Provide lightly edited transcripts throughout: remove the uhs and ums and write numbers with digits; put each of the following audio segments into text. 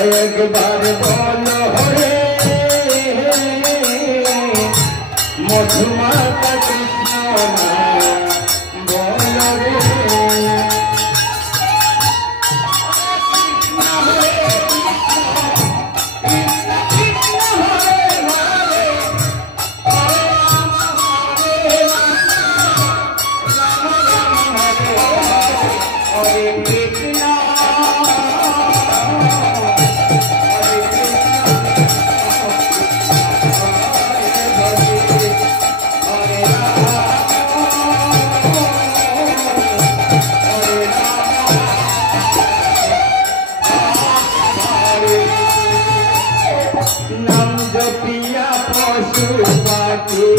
একবার বলো হরে মধুমাতা কৃষ্ণ বলো রে নাম জপিয়া পশু পাখি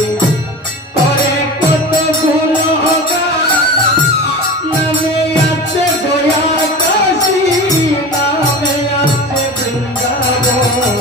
করে কত গুণ নামে আছে গয়া কাশী নামে আছে বৃন্দাবন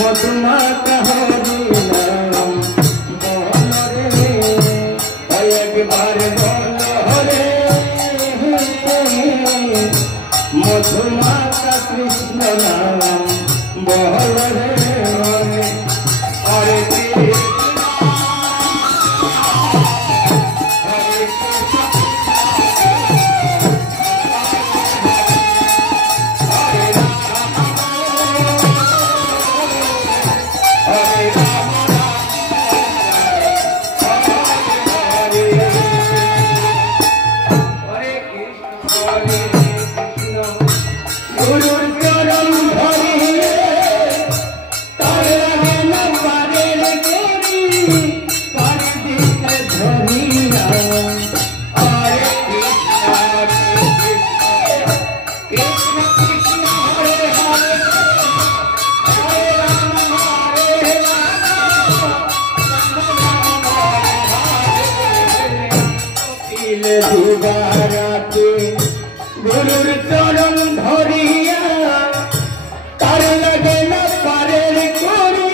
মধুমাতা হরি নাম বলো রে একবার বলো হরে মধুমাতা কৃষ্ণ নাম বলো রে হরে গুরুর চরণ ধরিয়ে তার লাগে না পারের করি পার দিতে ধরিয়া হরে কৃষ্ণ কৃষ্ণ হরে হরে হরে রাম হরে রাম পিলে দুবারাতে গুরুর চরণ ধরিয়া তার লাগে না পারের করি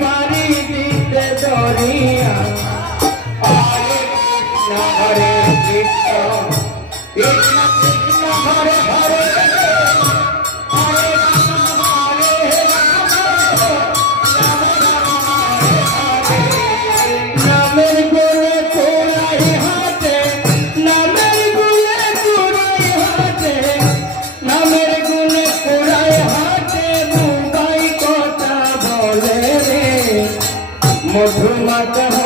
পারি দিতে ধরিয়া হরে কৃষ্ণ কৃষ্ণ কৃষ্ণ হরে হরে হরে রাম হরে রাম রাম রাম হরে হরে নামের গুণে কোড়াই হাতে নামের গুণে কোড়াই হাতে নামের গুণে কোড়াই হাতে মুবাই কথা বলে রে মধুমাতা